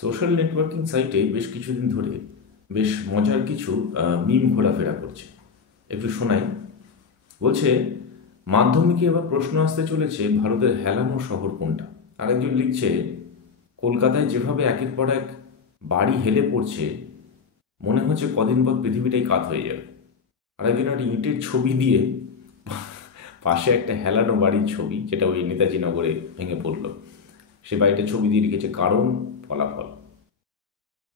Social networking সাইটে বেশ কিছুদিন ধরে বেশ মজার কিছু মিম ঘোরাফেরা করছে। একটু শোনাই। বলছে, মাধ্যমিকে এবার প্রশ্ন আসতে চলেছে ভারতের হেলানো শহর কোনটা। আরেকজন লিখছে, কলকাতায় যেভাবে একের পর এক বাড়ি হেলে পড়ছে, মনে হচ্ছে কদিন পর পৃথিবীটাই কাত হয়ে যাবে। আরেকজন একটা ইটের ছবি দিয়ে পাশে একটা হেলানো বাড়ির ছবি, যেটা ওই নেতাজি নগরে ভেঙে পড়লো, সে বাড়িটার ছবি দিয়ে লিখেছে কারণ ফলাফল।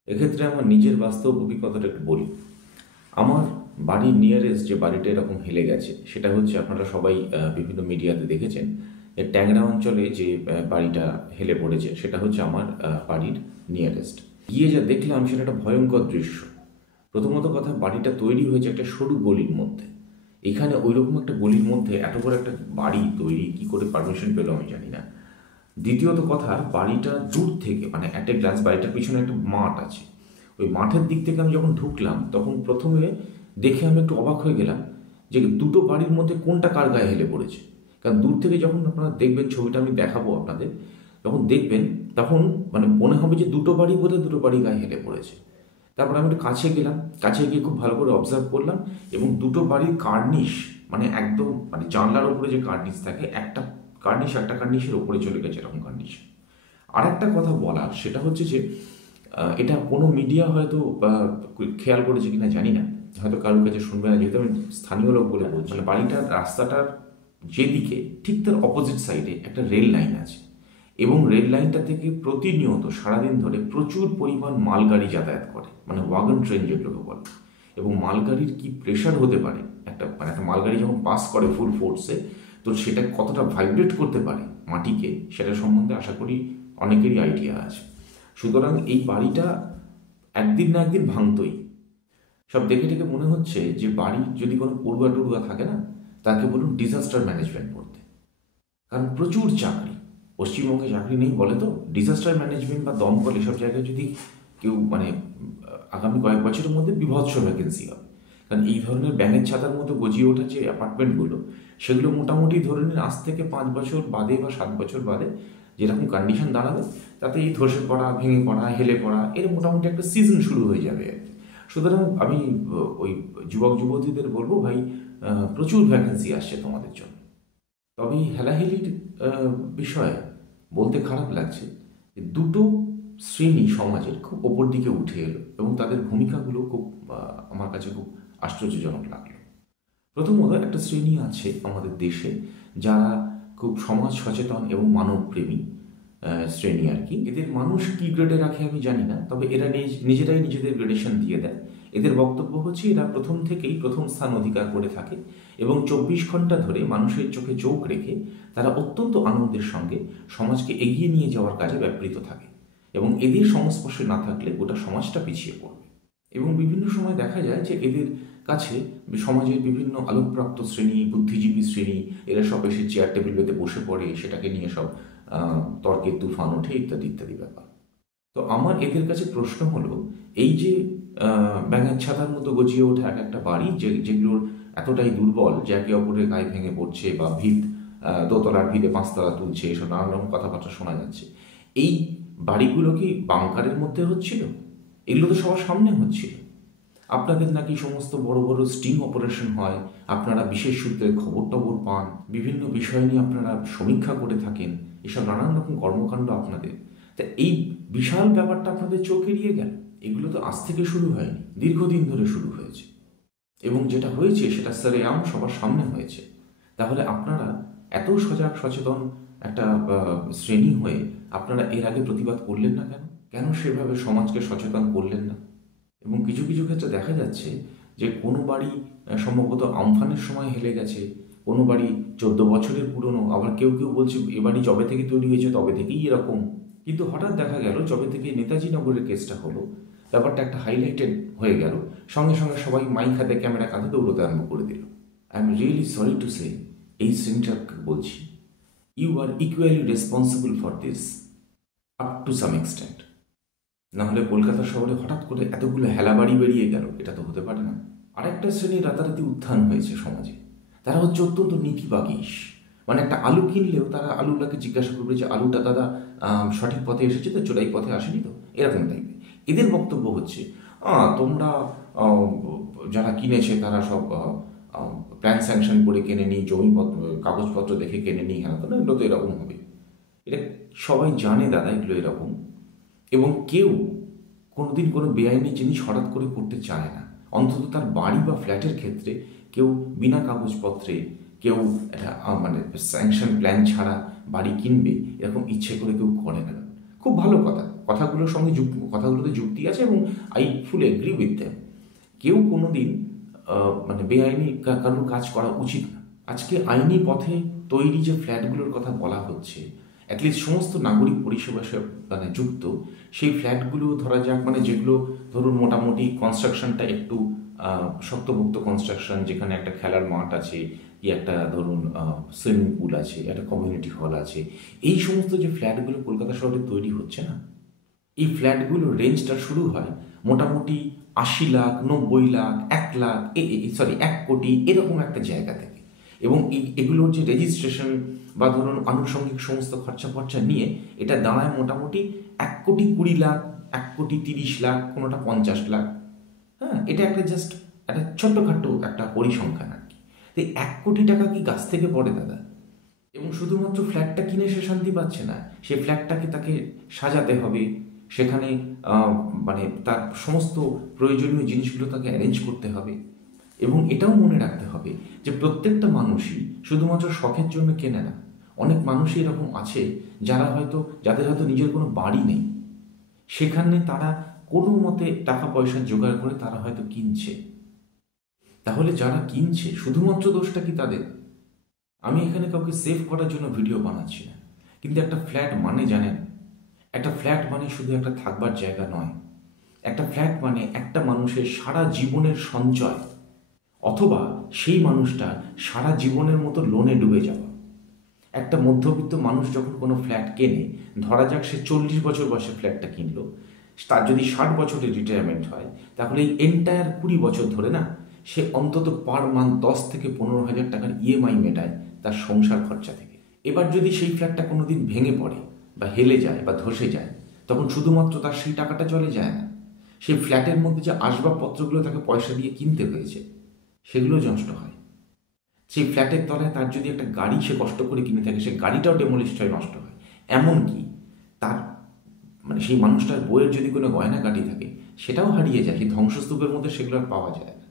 এক্ষেত্রে আমার নিজের বাস্তব অভিজ্ঞতাটা একটু বলি। আমার বাড়ির নিয়ারেস্ট যে বাড়িটা এরকম হেলে গেছে, সেটা হচ্ছে, আপনারা সবাই বিভিন্ন মিডিয়াতে দেখেছেন, ট্যাংরা অঞ্চলে যে বাড়িটা হেলে পড়েছে, সেটা হচ্ছে আমার বাড়ির নিয়ারেস্ট। গিয়ে যা দেখলাম সেটা একটা ভয়ঙ্কর দৃশ্য। প্রথমত কথা, বাড়িটা তৈরি হয়েছে একটা সরু গলির মধ্যে। এখানে ওইরকম একটা গলির মধ্যে এত বড় একটা বাড়ি তৈরি কি করে পারমিশন পেলো আমি জানি না। দ্বিতীয়ত কথা, বাড়িটা দূর থেকে, মানে একটা গ্লাস, বাড়িটার পিছনে একটা মাঠ আছে, ওই মাঠের দিক থেকে আমি যখন ঢুকলাম তখন প্রথমে দেখে আমি একটু অবাক হয়ে গেলাম যে দুটো বাড়ির মধ্যে কোনটা কার গায়ে হেলে পড়েছে। কারণ দূর থেকে যখন আপনারা দেখবেন, ছবিটা আমি দেখাবো আপনাদের, যখন দেখবেন তখন মানে মনে হবে যে দুটো বাড়ি বোধহয় দুটো বাড়ি গায়ে হেলে পড়েছে। তারপর আমি একটু কাছে গেলাম, কাছে গিয়ে খুব ভালো করে অবজার্ভ করলাম, এবং দুটো বাড়ির কার্নিশ, মানে একদম মানে জানলার উপরে যে কার্নিশ থাকে, একটা কার্নিশ একটা কার্নিশের ওপরে চলে গেছে এরকম কার্নিশ। আর একটা কথা বলার, সেটা হচ্ছে যে এটা কোনো মিডিয়া হয়তো খেয়াল করেছে কিনা জানি না, হয়তো কারোর কাছে শুনবে না, যেহেতু আমি স্থানীয় লোক বলে বলছি। মানে বাড়িটার রাস্তাটার যেদিকে, ঠিক তার অপোজিট সাইডে একটা রেল লাইন আছে, এবং রেল লাইনটা থেকে প্রতিনিয়ত সারাদিন ধরে প্রচুর পরিমাণ মালগাড়ি যাতায়াত করে, মানে ওয়াগন ট্রেন যেগুলোকে বলে। এবং মালগাড়ির কি প্রেশার হতে পারে, একটা মালগাড়ি যখন পাস করে ফুল ফোর্সে, তো সেটা কতটা ভাইব্রেট করতে পারে মাটিকে, সেটা সম্বন্ধে আশা করি অনেকেরই আইডিয়া আছে। সুতরাং এই বাড়িটা একদিন না একদিন ভাঙতই। সব দেখে দেখে মনে হচ্ছে যে বাড়ির যদি কোনো পড়ুয়া টড়ুয়া থাকে না, তাকে বলুন ডিজাস্টার ম্যানেজমেন্ট পড়তে। কারণ প্রচুর চাকরি, পশ্চিমবঙ্গে চাকরি নেই বলে তো, ডিজাস্টার ম্যানেজমেন্ট বা দমকল এসব জায়গায় যদি কেউ মানে আগামী কয়েক বছরের মধ্যে বিভৎস ভ্যাকেন্সি হবে। কারণ এই ধরনের ব্যাঙের ছাতার মতো গজিয়ে ওঠা যে অ্যাপার্টমেন্টগুলো, সেগুলো মোটামুটি ধরে নিন আজ থেকে 5 বছর বাদে বা 7 বছর বাদে যেরকম কন্ডিশন দাঁড়াবে, তাতে এই ধসে পড়া, ভেঙে পড়া, হেলে পড়া, এর মোটামুটি একটা সিজন শুরু হয়ে যাবে আর কি। সুতরাং আমি ওই যুবক যুবতীদের বলবো, ভাই প্রচুর ভ্যাকেন্সি আসছে তোমাদের জন্য। তবে এই হেলাহেলির বিষয়ে বলতে খারাপ লাগছে যে দুটো শ্রেণী সমাজের খুব ওপর দিকে উঠে এলো, এবং তাদের ভূমিকাগুলো খুব আমার কাছে খুব আশ্চর্যজনক লাগলো। প্রথমত, একটা শ্রেণী আছে আমাদের দেশে যারা খুব সমাজ সচেতন এবং মানবপ্রেমী শ্রেণী আর কি। এদের মানুষ কি গ্রেডে রাখে আমি জানি না, তবে এরা নিজেরাই নিজেদের গ্রেডেশন দিয়ে দেয়। এদের বক্তব্য হচ্ছে এরা প্রথম থেকেই প্রথম স্থান অধিকার করে থাকে, এবং 24 ঘন্টা ধরে মানুষের চোখে চোখ রেখে তারা অত্যন্ত আনন্দের সঙ্গে সমাজকে এগিয়ে নিয়ে যাওয়ার কাজে ব্যাপৃত থাকে, এবং এদের সংস্পর্শে না থাকলে গোটা সমাজটা পিছিয়ে পড়বে। এবং বিভিন্ন সময় দেখা যায় যে এদের কাছে সমাজের বিভিন্ন আলোকপ্রাপ্ত শ্রেণী, বুদ্ধিজীবী শ্রেণী, এরা সব এসে চেয়ার টেবিল পেতে বসে পড়ে, সেটাকে নিয়ে সব তর্কের তুফান ওঠে, ইত্যাদি ইত্যাদি ব্যাপার। তো আমার এদের কাছে প্রশ্ন হলো, এই যে ব্যাঙের ছাতার মতো গজিয়ে ওঠা এক একটা বাড়ি, যেগুলোর এতটাই দুর্বল যে একে অপরের গায়ে ভেঙে পড়ছে, বা ভিত দোতলার ভিতে 5 তলা তুলছে, এসব নানান রকম কথাবার্তা শোনা যাচ্ছে, এই বাড়িগুলো কি বাংকারের মধ্যে হচ্ছিল? এগুলো তো সবার সামনে হচ্ছিল। আপনাদের নাকি সমস্ত বড় বড় স্টিং অপারেশন হয়, আপনারা বিশেষ সূত্রে খবর টবর পান, বিভিন্ন বিষয় নিয়ে আপনারা সমীক্ষা করে থাকেন, এসব নানান রকম কর্মকাণ্ড আপনাদের। তা এই বিশাল ব্যাপারটা আপনাদের চোখ এড়িয়ে গেল। এগুলো তো আজ থেকে শুরু হয়নি, দীর্ঘদিন ধরে শুরু হয়েছে, এবং যেটা হয়েছে সেটা সরেআম সবার সামনে হয়েছে। তাহলে আপনারা এত সজাগ সচেতন একটা শ্রেণী হয়ে আপনারা এর আগে প্রতিবাদ করলেন না কেন? কেন সেভাবে সমাজকে সচেতন করলেন না? এবং কিছু কিছু ক্ষেত্রে দেখা যাচ্ছে যে কোনো বাড়ি সম্ভবত আমফানের সময় হেলে গেছে, কোনো বাড়ি 14 বছরের পুরনো, আবার কেউ কেউ বলছে এ বাড়ি যবে থেকে তৈরি হয়েছে তবে থেকেই এরকম। কিন্তু হঠাৎ দেখা গেল যবে থেকে নেতাজি নগরের কেসটা হলো, ব্যাপারটা একটা হাইলাইটেড হয়ে গেল, সঙ্গে সঙ্গে সবাই মাইক হাতে ক্যামেরা কাঁধে দৌড়তে আরম্ভ করে দিল। I am really sorry to say, এই শ্রেণীটাকে বলছি, you are equally responsible for this up to some extent. নাহলে কলকাতা শহরে হঠাৎ করে এতগুলো হেলাবাড়ি বেরিয়ে গেল, এটা তো হতে পারে না। আরেকটা শ্রেণী রাতারাতি উত্থান হয়েছে সমাজে, তারা হচ্ছে অত্যন্ত নীতিবাগীশ, মানে একটা আলু কিনলেও তারা আলুটাকে জিজ্ঞাসা করবে যে আলুটা দাদা সঠিক পথে এসেছে তো, চোরাই পথে আসেনি তো, এরকম টাইপের। এদের বক্তব্য হচ্ছে তোমরা যারা কিনেছে তারা সব প্ল্যান স্যাংশন করে কেনে নি, জমিপত্র কাগজপত্র দেখে কেনে নি, হ্যাঁ তো না, এগুলো তো এরকম হবে। এটা সবাই জানে দাদা এগুলো এরকম। এবং কেউ কোনোদিন কোনো বেআইনি জিনিস হঠাৎ করে করতে চায় না, অন্তত তার বাড়ি বা ফ্ল্যাটের ক্ষেত্রে কেউ বিনা কাগজপত্রে, কেউ একটা মানে স্যাংশন প্ল্যান ছাড়া বাড়ি কিনবে এরকম ইচ্ছে করে কেউ করে না। খুব ভালো কথা, কথাগুলোর সঙ্গে কথাগুলোতে যুক্তি আছে এবং I full agree with them. কেউ কোনো দিন মানে বেআইনি কারোর কাজ করা উচিত না। আজকে আইনি পথে তৈরি যে ফ্ল্যাটগুলোর কথা বলা হচ্ছে, অ্যাটলিস্ট সমস্ত নাগরিক পরিষেবা মানে যুক্ত সেই ফ্ল্যাটগুলো ধরা যাক, মানে যেগুলো ধরুন মোটামুটি কনস্ট্রাকশনটা একটু শক্তপোক্ত কনস্ট্রাকশন, যেখানে একটা খেলার মাঠ আছে, কি একটা ধরুন সুইমিং পুল আছে, একটা কমিউনিটি হল আছে, এই সমস্ত যে ফ্ল্যাটগুলো কলকাতা শহরে তৈরি হচ্ছে না, এই ফ্ল্যাটগুলোর রেঞ্জটা শুরু হয় মোটামুটি 80 লাখ, 90 লাখ, 1 লাখ, 1 কোটি এরকম একটা জায়গা থেকে। এবং এগুলোর যে রেজিস্ট্রেশন বা ধরুন আনুষঙ্গিক সমস্ত খরচা নিয়ে এটা দাঁড়ায় মোটামুটি 1 কোটি 20 লাখ, 1 কোটি 30 লাখ, কোনোটা 50 লাখ। হ্যাঁ, এটা একটা জাস্ট একটা ছোট্টখাটো একটা পরিসংখ্যান আর কি। তো 1 কোটি টাকা কি গাছ থেকে পড়ে দাদা? এবং শুধুমাত্র ফ্ল্যাটটা কিনে সে শান্তি পাচ্ছে না, সে ফ্ল্যাটটাকে তাকে সাজাতে হবে, সেখানে মানে তার সমস্ত প্রয়োজনীয় জিনিসগুলো তাকে অ্যারেঞ্জ করতে হবে। এবং এটাও মনে রাখতে হবে যে প্রত্যেকটা মানুষই শুধুমাত্র শখের জন্য কেনে না। অনেক মানুষই এরকম আছে যাদের হয়তো নিজের কোনো বাড়ি নেই, সেখানে তারা কোনো মতে টাকা পয়সা জোগাড় করে তারা হয়তো কিনছে। তাহলে যারা কিনছে শুধুমাত্র দোষটা কি তাদের? আমি এখানে কাউকে সেভ করার জন্য ভিডিও বানাচ্ছি না, কিন্তু একটা ফ্ল্যাট মানে জানেন, একটা ফ্ল্যাট মানে শুধু একটা থাকবার জায়গা নয়। একটা ফ্ল্যাট মানে একটা মানুষের সারা জীবনের সঞ্চয়, অথবা সেই মানুষটা সারা জীবনের মতো লোনে ডুবে যাওয়া। একটা মধ্যবিত্ত মানুষ যখন কোনো ফ্ল্যাট কেনে, ধরা যাক সে 40 বছর বয়সে ফ্ল্যাটটা কিনলো, তার যদি 60 বছরের রিটায়ারমেন্ট হয়, তাহলে এই এন্টায়ার 20 বছর ধরে না সে অন্তত পার মান্থ 10 থেকে 15 হাজার টাকার ইএমআই মেটায় তার সংসার খরচা থেকে। এবার যদি সেই ফ্ল্যাটটা কোনোদিন ভেঙে পড়ে বা হেলে যায় বা ধসে যায়, তখন শুধুমাত্র তার সেই টাকাটা চলে যায় না, সেই ফ্ল্যাটের মধ্যে যে আসবাবপত্রগুলো তাকে পয়সা দিয়ে কিনতে হয়েছে সেগুলো নষ্ট হয়। সেই ফ্ল্যাটের তলায় তার যদি একটা গাড়ি সে কষ্ট করে কিনে থাকে, সেই গাড়িটাও ডেমোলিশড হয়, নষ্ট হয়। এমনকি তার মানে সেই মানুষটার বইয়ের যদি কোনো গয়নাগাটি থাকে সেটাও হারিয়ে যায়, সেই ধ্বংসস্তূপের মধ্যে সেগুলো আর পাওয়া যায় না।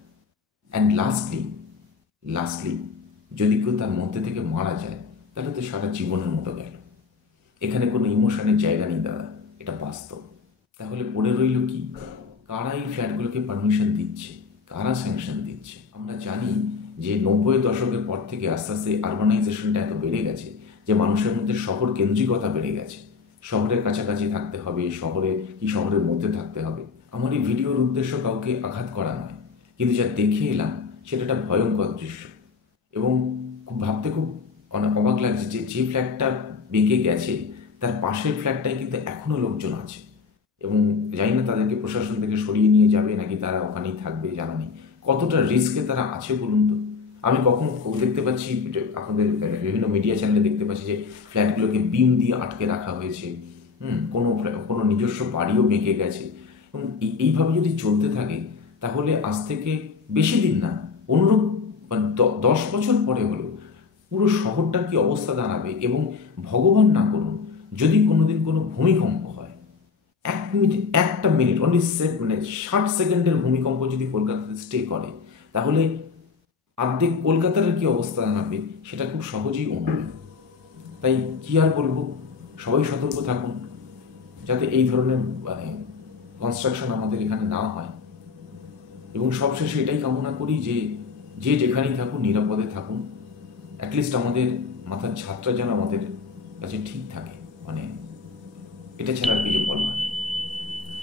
অ্যান্ড লাস্টলি যদি কেউ তার মধ্যে থেকে মারা যায়, তাহলে তো সারা জীবনের মতো গেল। এখানে কোনো ইমোশনের জায়গা নেই দাদা, এটা বাস্তব। তাহলে পড়ে রইল কি? কারা এই ফ্ল্যাটগুলোকে পারমিশন দিচ্ছে, কারা স্যাংশন দিচ্ছে? আমরা জানি যে 90-এর দশকের পর থেকে আস্তে আস্তে আরবানাইজেশনটা এত বেড়ে গেছে যে মানুষের মধ্যে শহর কেন্দ্রিকতা বেড়ে গেছে। শহরের কাছাকাছি থাকতে হবে, শহরের মধ্যে থাকতে হবে। আমার এই ভিডিওর উদ্দেশ্য কাউকে আঘাত করা নয়, কিন্তু যা দেখে এলাম সেটা একটা ভয়ঙ্কর দৃশ্য। এবং ভাবতে খুব অনেক অবাক লাগছে যে ফ্ল্যাটটা বেঁকে গেছে তার পাশের ফ্ল্যাটটায় কিন্তু এখনও লোকজন আছে। এবং জানি না তাদেরকে প্রশাসন থেকে সরিয়ে নিয়ে যাবে নাকি তারা ওখানেই থাকবে, জানা নেই। কতটা রিস্কে তারা আছে বলুন তো। আমি কখনো দেখতে পাচ্ছি আপনাদের বিভিন্ন মিডিয়া চ্যানেলে দেখতে পাচ্ছি যে ফ্ল্যাটগুলোকে বিম দিয়ে আটকে রাখা হয়েছে, কোনো নিজস্ব বাড়িও বেঁকে গেছে। এবং এইভাবে যদি চলতে থাকে তাহলে আজ থেকে বেশি দিন না, অনুরূপ 10 বছর পরে হলেও পুরো শহরটার কি অবস্থা দাঁড়াবে। এবং ভগবান না করুন যদি কোনোদিন কোনো ভূমিকম্প হয়, 1 মিনিট অনলি 60 সেকেন্ডের ভূমিকম্প যদি কলকাতাতে স্টে করে, তাহলে অর্ধেক কলকাতার কি অবস্থা দাঁড়াবে সেটা খুব সহজেই অনুভব। তাই কি আর বলবো, সবাই সতর্ক থাকুন যাতে এই ধরনের কনস্ট্রাকশন আমাদের এখানে না হয়। এবং সবশেষে এটাই কামনা করি যে যেখানেই থাকুন নিরাপদে থাকুন। অ্যাটলিস্ট আমাদের মাথার ছাদটা যেন আমাদের কাছে ঠিক থাকে, এটা ছাড়া আর কিছু বলবার নেই।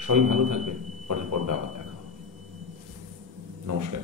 সবাই ভালো থাকবেন, পরের পর্বে আবার দেখা হবে। নমস্কার।